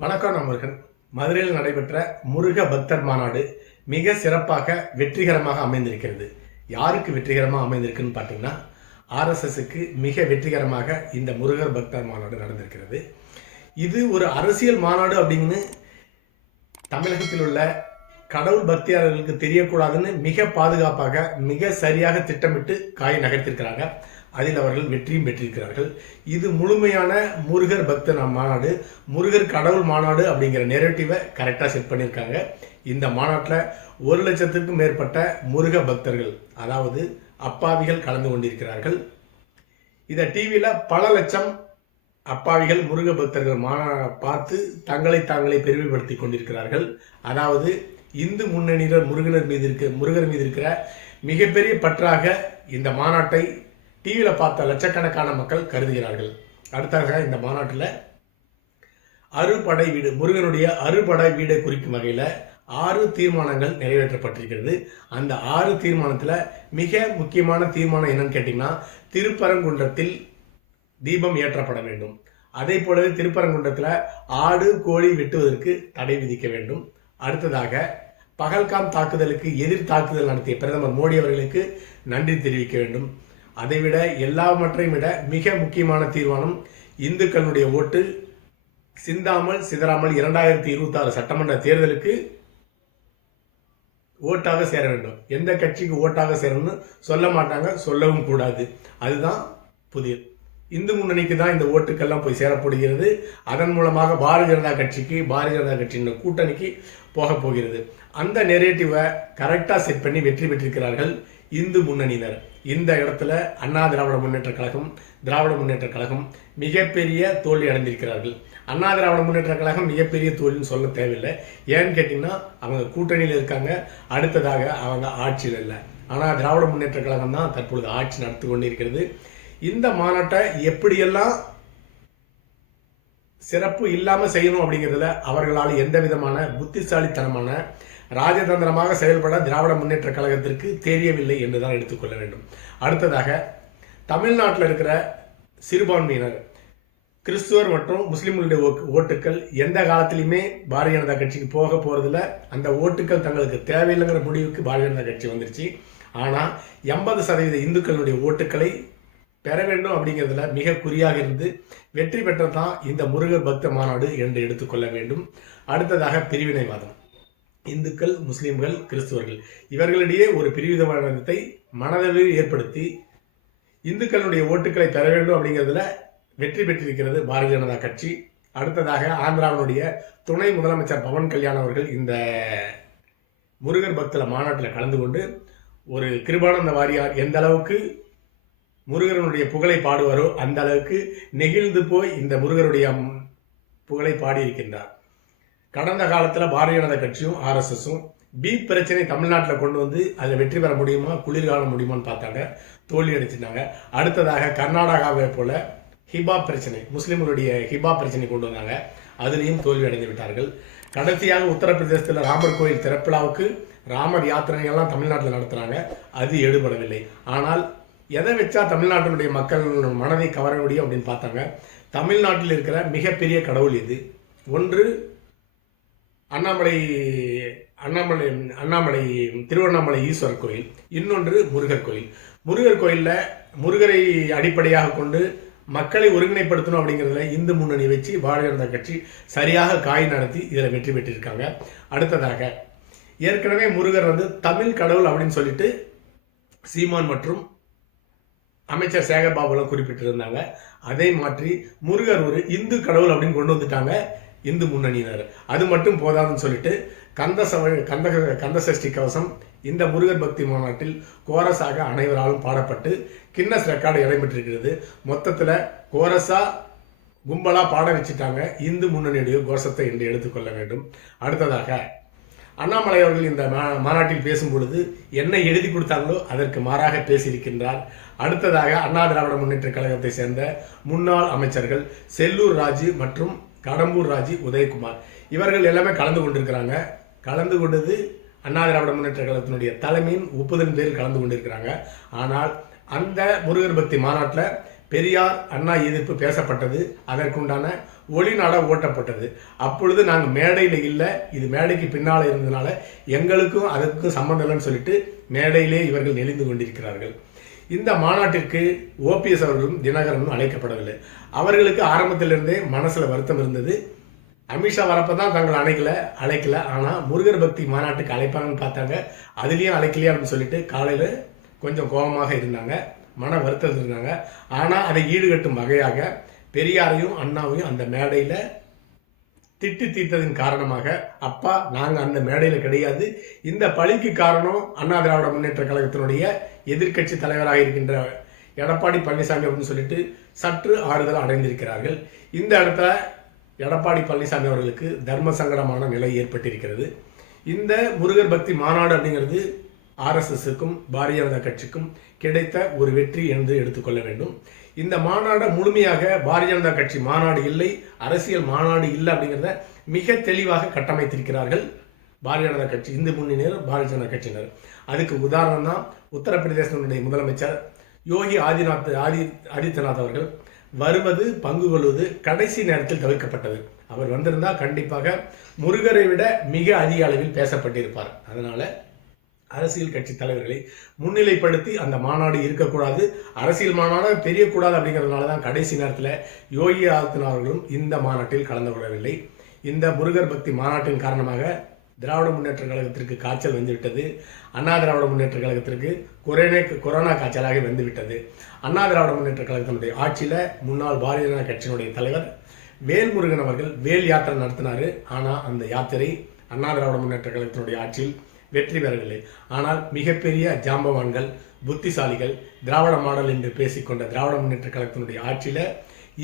வணக்கம் நண்பர்கள். மதுரையில் நடைபெற்ற முருக பக்தர் மாநாடு மிக சிறப்பாக வெற்றிகரமாக அமைந்திருக்கிறது. யாருக்கு வெற்றிகரமாக அமைந்திருக்குன்னு பார்த்தீங்கன்னா, ஆர்எஸ்எஸ்க்கு மிக வெற்றிகரமாக இந்த முருகர் பக்தர் மாநாடு நடந்திருக்கிறது. இது ஒரு அரசியல் மாநாடு அப்படின்னு தமிழகத்தில் உள்ள கடவுள் பக்தியாளர்களுக்கு தெரியக்கூடாதுன்னு மிக பாதுகாப்பாக, மிக சரியாக திட்டமிட்டு காய் நகர்த்திருக்கிறாங்க. அதில் அவர்கள் வெற்றியும் பெற்றிருக்கிறார்கள். இது முழுமையான முருகர் பக்தர் மாநாடு, முருகர் கடவுள் மாநாடு அப்படிங்கிற நெரேட்டிவை கரெக்டாக செட் பண்ணியிருக்காங்க. இந்த மாநாட்டில் 1,00,000க்கும் மேற்பட்ட முருக பக்தர்கள், அதாவது அப்பாவிகள் கலந்து கொண்டிருக்கிறார்கள். இதை டிவியில் பல லட்சம் அப்பாவிகள் முருக பக்தர்கள் பார்த்து தங்களை தாங்களே பெருமைப்படுத்தி கொண்டிருக்கிறார்கள். அதாவது இந்து முன்னணியினர் முருகர் மீது இருக்கிற மிகப்பெரிய பற்றாக இந்த மாநாட்டை டிவியில் பார்த்த லட்சக்கணக்கான மக்கள் கருதுகிறார்கள். அடுத்ததாக இந்த மாநாட்டில் அறுபடை வீடு, முருகனுடைய அறுபடை வீடை குறிக்கும் வகையில் 6 தீர்மானங்கள் நிறைவேற்றப்பட்டிருக்கிறது. அந்த 6 தீர்மானத்தில் மிக முக்கியமான தீர்மானம் என்னன்னு கேட்டிங்கன்னா, திருப்பரங்குன்றத்தில் தீபம் ஏற்றப்பட வேண்டும். அதே போலவே திருப்பரங்குன்றத்தில் ஆடு கோழி வெட்டுவதற்கு தடை விதிக்க வேண்டும். அடுத்ததாக பகல்காம் தாக்குதலுக்கு எதிர் தாக்குதல் நடத்திய பிரதமர் மோடி அவர்களுக்கு நன்றி தெரிவிக்க வேண்டும். அதைவிட எல்லாவற்றையும் விட மிக முக்கியமான தீர்மானம், இந்துக்களுடைய ஓட்டு சிந்தாமல் சிதறாமல் 2026 சட்டமன்ற தேர்தலுக்கு ஓட்டாக சேர வேண்டும். எந்த கட்சிக்கு ஓட்டாக சேரணும்னு சொல்ல மாட்டாங்க, சொல்லவும் கூடாது. அதுதான் புதிய இந்து முன்னணிக்கு தான் இந்த ஓட்டுக்கெல்லாம் போய் சேரப்படுகிறது. அதன் மூலமாக பாரதிய ஜனதா கட்சியின் கூட்டணிக்கு போக போகிறது. அந்த நெரேட்டிவை கரெக்டாக செட் பண்ணி வெற்றி பெற்றிருக்கிறார்கள் இந்து முன்னணியினர். இந்த இடத்துல அண்ணா திராவிட முன்னேற்ற கழகம் மிகப்பெரிய தோல்வி அடைந்திருக்கிறார்கள். அண்ணா திராவிட முன்னேற்ற கழகம் மிகப்பெரிய தோல்வின்னு சொல்ல தேவையில்லை. ஏன்னு கேட்டிங்கன்னா, அவங்க கூட்டணியில் இருக்காங்க, அடுத்ததாக அவங்க ஆட்சியில் இல்லை. ஆனால் திராவிட முன்னேற்ற கழகம் தான் தற்பொழுது ஆட்சி நடத்தி கொண்டிருக்கிறது. இந்த மாநாட்டை எப்படியெல்லாம் சிறப்பு இல்லாமல் செய்யணும் அப்படிங்கிறதுல அவர்களால் எந்த விதமான புத்திசாலித்தனமான ராஜதந்திரமாக செயல்பட திராவிட முன்னேற்ற கழகத்திற்கு தெரியவில்லை என்றுதான் எடுத்துக்கொள்ள வேண்டும். அடுத்ததாக தமிழ்நாட்டில் இருக்கிற சிறுபான்மையினர், கிறிஸ்துவர் மற்றும் முஸ்லிம்களுடைய ஓட்டுக்கள் எந்த காலத்திலுமே பாரதிய ஜனதா கட்சிக்கு போக போறதில்ல. அந்த ஓட்டுக்கள் தங்களுக்கு தேவையில்லைங்கிற முடிவுக்கு பாரதிய ஜனதா கட்சி வந்துருச்சு. ஆனால் 80% இந்துக்களுடைய ஓட்டுக்களை பெற வேண்டும் அப்படிங்கிறதுல மிக குறியாக இருந்து வெற்றி பெற்றதான் இந்த முருகர் பக்த மாநாடு என்று எடுத்துக்கொள்ள வேண்டும். அடுத்ததாக பிரிவினைவாதம், இந்துக்கள், முஸ்லிம்கள், கிறிஸ்துவர்கள் இவர்களிடையே ஒரு பிரிவினைவாதத்தை மனதளவில் ஏற்படுத்தி இந்துக்களுடைய ஓட்டுக்களை பெற வேண்டும் அப்படிங்கிறதுல வெற்றி பெற்றிருக்கிறது பாரதிய ஜனதா கட்சி. அடுத்ததாக ஆந்திராவினுடைய துணை முதலமைச்சர் பவன் கல்யாண் அவர்கள் இந்த முருகர் பக்தல மாநாட்டில் கலந்து கொண்டு ஒரு கிருபானந்த வாரியார் எந்த அளவுக்கு முருகனுடைய புகழை பாடுவாரோ அந்த அளவுக்கு நெகிழ்ந்து போய் இந்த முருகருடைய புகழை பாடியிருக்கின்றார். கடந்த காலத்தில் பாரதிய ஜனதா கட்சியும் ஆர்எஸ்எஸும் பீப் பிரச்சனை தமிழ்நாட்டில் கொண்டு வந்து அதில் வெற்றி பெற முடியுமா, குளிர்காலம் முடியுமான்னு பார்த்தாங்க, தோல்வி அடைச்சிட்டாங்க. அடுத்ததாக கர்நாடகாவை போல ஹிபா பிரச்சனை, முஸ்லிம்களுடைய ஹிபா பிரச்சனை கொண்டு வந்தாங்க, அதிலையும் தோல்வி அடைந்து விட்டார்கள். கடைசியாக உத்தரப்பிரதேசத்தில் ராமர் கோயில் திறப்பிலாவுக்கு ராமர் யாத்திரைகள்லாம் தமிழ்நாட்டில் நடத்துகிறாங்க, அது எடுபடவில்லை. ஆனால் எதை வச்சா தமிழ்நாட்டினுடைய மக்கள் மனதை கவர முடியும் அப்படின்னு பார்த்தாங்க. தமிழ்நாட்டில் இருக்கிற மிகப்பெரிய கடவுள் எது? ஒன்று அண்ணாமலை திருவண்ணாமலை ஈஸ்வரர் கோயில், இன்னொன்று முருகர் கோயில். முருகர் கோயிலில் முருகரை அடிப்படையாக கொண்டு மக்களை ஒருங்கிணைப்படுத்தணும் அப்படிங்கிறதுல இந்து முன்னணி வச்சு பாரதிய ஜனதா கட்சி சரியாக காய் நடத்தி இதில் வெற்றி பெற்றிருக்காங்க. அடுத்ததாக ஏற்கனவே முருகர் தமிழ் கடவுள் அப்படின்னு சொல்லிட்டு சீமான் மற்றும் அமைச்சர் சேகர் பாபுலாம் குறிப்பிட்டிருந்தாங்க. அதை மாற்றி முருகர் ஒரு இந்து கடவுள் அப்படின்னு கொண்டு வந்துட்டாங்க இந்து முன்னணியினர். அது மட்டும் போதாதுன்னு சொல்லிட்டு கந்த சஷ்டி கவசம் இந்த முருகர் பக்தி மாநாட்டில் கோரஸாக அனைவராலும் பாடப்பட்டு கின்னஸ் ரெக்கார்டு இடம்பெற்றிருக்கிறது. மொத்தத்தில் கோரஸா கும்பலா பாட வச்சுட்டாங்க இந்து முன்னணியுடைய கோஷத்தை என்று எடுத்துக்கொள்ள வேண்டும். அடுத்ததாக அண்ணாமலை அவர்கள் இந்த மாநாட்டில் பேசும் பொழுது என்ன எழுதி கொடுத்தாங்களோ அதற்கு மாறாக பேசியிருக்கின்றார். அடுத்ததாக அண்ணா திராவிட முன்னேற்ற கழகத்தை சேர்ந்த முன்னாள் அமைச்சர்கள் செல்லூர் ராஜு மற்றும் கடம்பூர் ராஜு, உதயகுமார் இவர்கள் எல்லாமே கலந்து கொண்டிருக்கிறாங்க. கலந்து கொண்டது அண்ணா திராவிட முன்னேற்ற கழகத்தினுடைய தலைமையின் ஒப்புதலின் பேரில் கலந்து கொண்டிருக்கிறாங்க. ஆனால் அந்த முருகர் பக்தி மாநாட்டில் பெரியார் அண்ணா எதிர்ப்பு பேசப்பட்டது, அதற்குண்டான ஒளி நாடா ஓட்டப்பட்டது. அப்பொழுது நாங்கள் மேடையில் இல்லை, இது மேடைக்கு பின்னால் இருந்ததுனால எங்களுக்கும் அதுக்கும் சம்பந்தம் இல்லைன்னு சொல்லிட்டு மேடையிலே இவர்கள் நெளிந்து கொண்டிருக்கிறார்கள். இந்த மாநாட்டிற்கு ஓபிஎஸ் அவர்களும் தினகரனும் அழைக்கப்படவில்லை. அவர்களுக்கு ஆரம்பத்திலிருந்தே மனசுல வருத்தம் இருந்தது. அமித்ஷா வரப்பதான் தங்களை அழைக்கல. ஆனா முருகர் பக்தி மாநாட்டுக்கு அழைப்பாங்கன்னு பார்த்தாங்க, அதுலயும் அழைக்கலையா அப்படின்னு சொல்லிட்டு காலையில கொஞ்சம் கோபமாக இருந்தாங்க, மன வருத்தத்தில் இருந்தாங்க. ஆனா அதை ஈடுகட்டும் வகையாக பெரியாரையும் அண்ணாவையும் அந்த மேடையில திட்டி தீர்த்ததின் காரணமாக, அப்பா நாங்க அந்த மேடையில கிடையாது, இந்த பழிக்கு காரணம் அண்ணா திராவிட முன்னேற்ற கழகத்தினுடைய எதிர்க்கட்சி தலைவராக இருக்கின்ற எடப்பாடி பழனிசாமி அப்படின்னு சொல்லிட்டு சற்று ஆறுதல் அடைந்திருக்கிறார்கள். இந்த இடத்துல எடப்பாடி பழனிசாமி அவர்களுக்கு தர்ம சங்கடமான நிலை ஏற்பட்டிருக்கிறது. இந்த முருகர் பக்தி மாநாடு அப்படிங்கிறது ஆர்எஸ்எஸ்க்கும் பாரதிய ஜனதா கட்சிக்கும் கிடைத்த ஒரு வெற்றி என்று எடுத்துக்கொள்ள வேண்டும். இந்த மாநாடு முழுமையாக பாரதிய ஜனதா கட்சி மாநாடு இல்லை, அரசியல் மாநாடு இல்லை அப்படிங்கிறத மிக தெளிவாக கட்டமைத்திருக்கிறார்கள் பாரதிய ஜனதா கட்சி, இந்து முன்னணியினர், பாரதிய ஜனதா கட்சியினர். அதுக்கு உதாரணம் தான் உத்தரப்பிரதேசனுடைய முதலமைச்சர் யோகி ஆதித்யநாத் அவர்கள் வருவது, பங்கு கொள்வது கடைசி நேரத்தில் தவிர்க்கப்பட்டது. அவர் வந்திருந்தால் கண்டிப்பாக முருகரை விட மிக அதிக அளவில் பேசப்பட்டிருப்பார். அதனால அரசியல் கட்சி தலைவர்களை முன்னிலைப்படுத்தி அந்த மாநாடு இருக்கக்கூடாது, அரசியல் மாநாடு தெரியக்கூடாது அப்படிங்கிறதுனால தான் கடைசி நேரத்தில் யோகி ஆதித்யநாத் அவர்களும் இந்த மாநாட்டில் கலந்து கொள்ளவில்லை. இந்த முருகர் பக்தி மாநாட்டின் காரணமாக திராவிட முன்னேற்ற கழகத்திற்கு காய்ச்சல் வந்துவிட்டது. அண்ணா திராவிட முன்னேற்ற கழகத்திற்கு கொரோனா காய்ச்சலாக வந்துவிட்டது. அண்ணா திராவிட முன்னேற்ற கழகத்தினுடைய ஆட்சியில் முன்னாள் பாரதிய ஜனதா கட்சியினுடைய தலைவர் வேல்முருகன் அவர்கள் வேல் யாத்திரை நடத்தினார். ஆனால் அந்த யாத்திரை அண்ணா திராவிட முன்னேற்ற கழகத்தினுடைய ஆட்சியில் வெற்றி பெறவில்லை. ஆனால் மிகப்பெரிய ஜாம்பவான்கள், புத்திசாலிகள், திராவிட மாடல் என்று பேசிக்கொண்ட திராவிட முன்னேற்ற கழகத்தினுடைய ஆட்சியில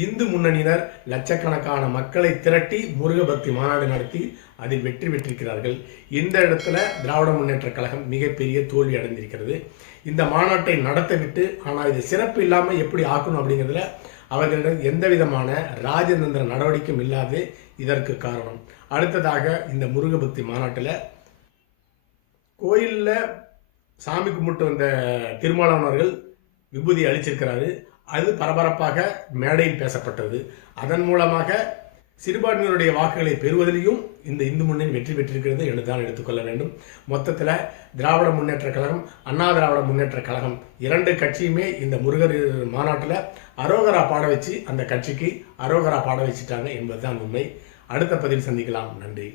இந்து முன்னணியினர் லட்சக்கணக்கான மக்களை திரட்டி முருக பக்தி மாநாடு நடத்தி அதில் வெற்றி பெற்றிருக்கிறார்கள். இந்த இடத்துல திராவிட முன்னேற்ற கழகம் மிகப்பெரிய தோல்வி அடைந்திருக்கிறது. இந்த மாநாட்டை நடத்தவிட்டு ஆனால் இது சிறப்பு இல்லாமல் எப்படி ஆக்கணும் அப்படிங்கிறதுல அவர்களிடம் எந்த விதமான ராஜதந்திர நடவடிக்கையும் இல்லாது இதற்கு காரணம். அடுத்ததாக இந்த முருக பக்தி மாநாட்டில் கோயிலில் சாமி கும்பிட்டு வந்த திருமாவளவர்கள் விபூதி அளிச்சிருக்கிறாரு. அது பரபரப்பாக மேடையில் பேசப்பட்டது. அதன் மூலமாக சிறுபான்மையினுடைய வாக்குகளை பெறுவதிலையும் இந்த இந்து முன்னணி வெற்றி பெற்றிருக்கிறது என்று தான் எடுத்துக்கொள்ள வேண்டும். மொத்தத்தில் திராவிட முன்னேற்ற கழகம், அண்ணா திராவிட முன்னேற்ற கழகம் இரண்டு கட்சியுமே இந்த முருகர் மாநாட்டில் அரோகரா பாட வச்சு அந்த கட்சிக்கு அரோகரா பாட வச்சுட்டாங்க என்பதுதான் உண்மை. அடுத்த பதிவில் சந்திக்கலாம். நன்றி.